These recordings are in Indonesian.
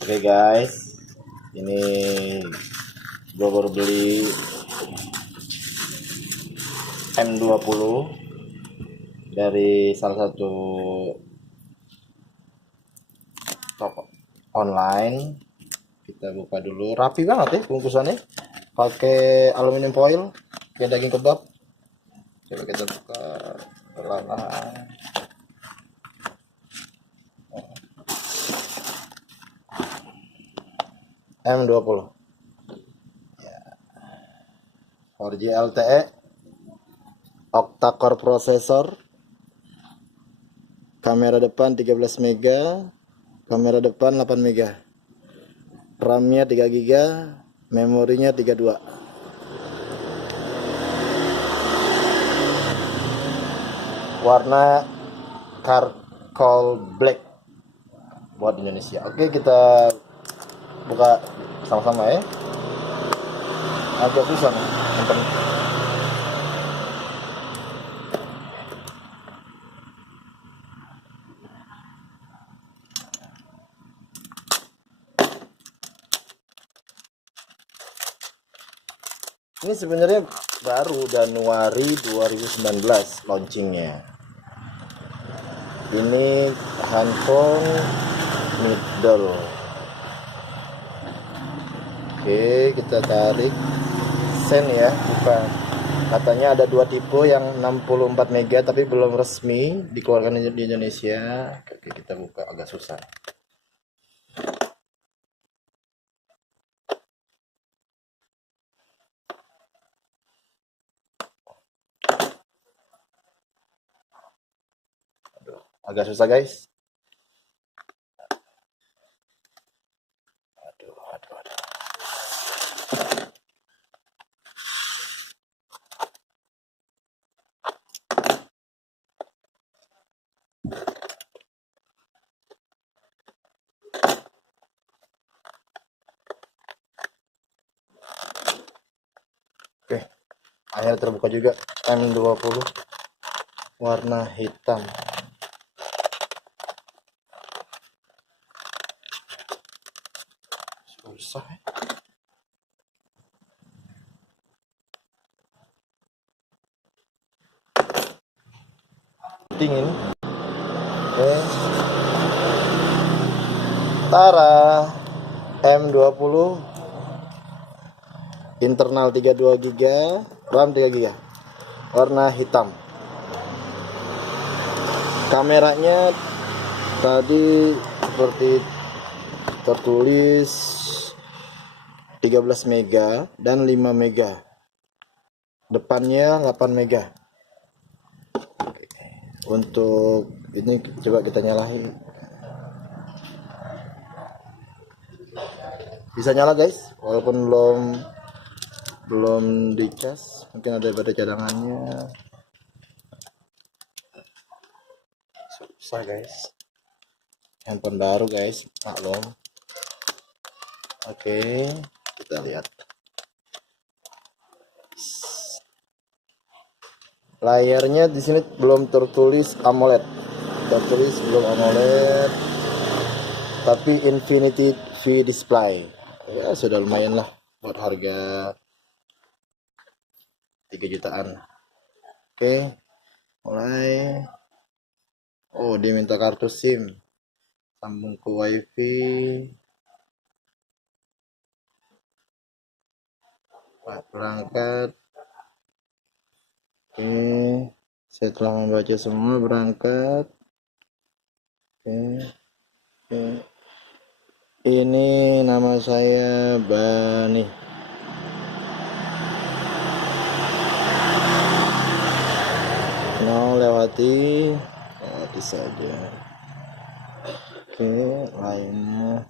Oke guys, ini gue baru beli M20 dari salah satu toko online. Kita buka dulu, rapi banget ya bungkusannya, pakai aluminium foil kayak daging kebab. Coba kita buka perlahan. M20 4G LTE, octa-core processor, kamera depan 13 mega, kamera depan 8 mega, RAM-nya 3 GB, memorinya 32. Warna charcoal black buat Indonesia. Oke, kita buka sama-sama ya. Agak susah nih. Ini sebenarnya baru Januari 2019 launchingnya. Ini handphone middle. Oke, kita tarik sen ya, bukan. Katanya ada dua tipe, yang 64 mega tapi belum resmi dikeluarkan di Indonesia. Oke, kita buka, agak susah. Agak susah guys. Aduh. Oke, akhirnya terbuka juga. M20 warna hitam. Susah ya. Dingin. Oke. Tara, M20 internal 32 GB, RAM 3 GB, warna hitam. Kameranya tadi seperti tertulis 13 mega dan 5 mega. Depannya 8 mega. Untuk ini coba kita nyalain. Bisa nyala guys, walaupun belum dicas, mungkin ada pada cadangannya. Susah guys, handphone baru guys, maklum. Oke, kita lihat layarnya. Di sini belum tertulis AMOLED, tapi Infinity V display. Ya sudah lumayan lah buat harga 3 jutaan. Oke, mulai. Oh, dia minta kartu SIM, sambung ke WiFi. Berangkat. Oke, setelah membaca semua berangkat. Oke. Ini nama saya Bani. Lewati saja. Oke, lainnya.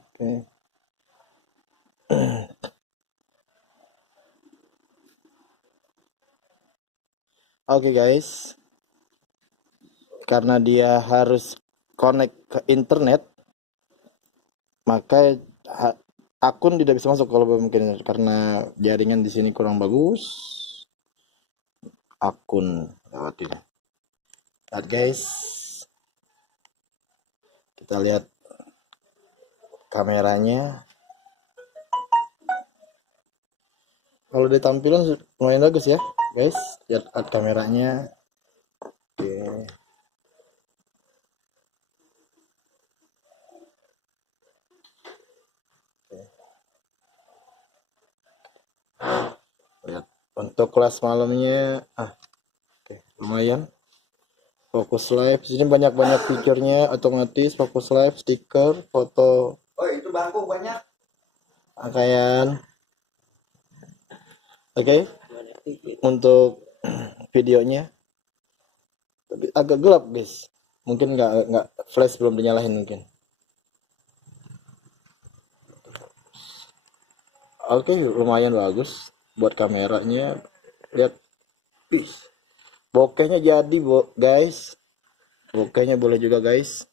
Oke guys, karena dia harus connect ke internet, maka akun tidak bisa masuk kalau mungkin karena jaringan di sini kurang bagus. Akun lewatin. Lihat guys, kita lihat kameranya. Kalau di tampilan lumayan bagus ya guys, lihat kameranya. Oke. Lihat untuk kelas malamnya, oke, lumayan. Fokus live, sini banyak fiturnya, otomatis fokus live, stiker, foto. Oh itu bangku banyak. Pakaian. Oke. Untuk videonya tapi agak gelap guys, mungkin nggak flash belum dinyalain mungkin. Oke, lumayan bagus buat kameranya. Lihat, bokehnya jadi guys, bokehnya boleh juga guys.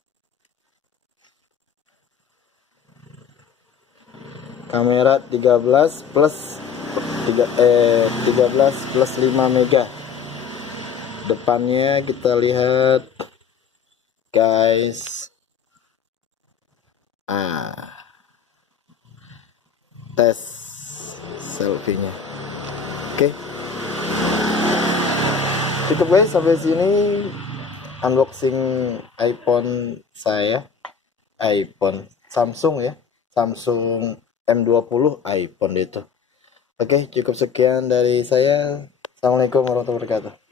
Kamera 13 plus 13 plus 5 mega. Depannya kita lihat guys. Tes selfie-nya. Oke. Cukup guys, sampai sini unboxing iPhone saya. iPhone Samsung ya. Samsung M20 iPhone itu. Oke, cukup sekian dari saya. Assalamualaikum warahmatullahi wabarakatuh.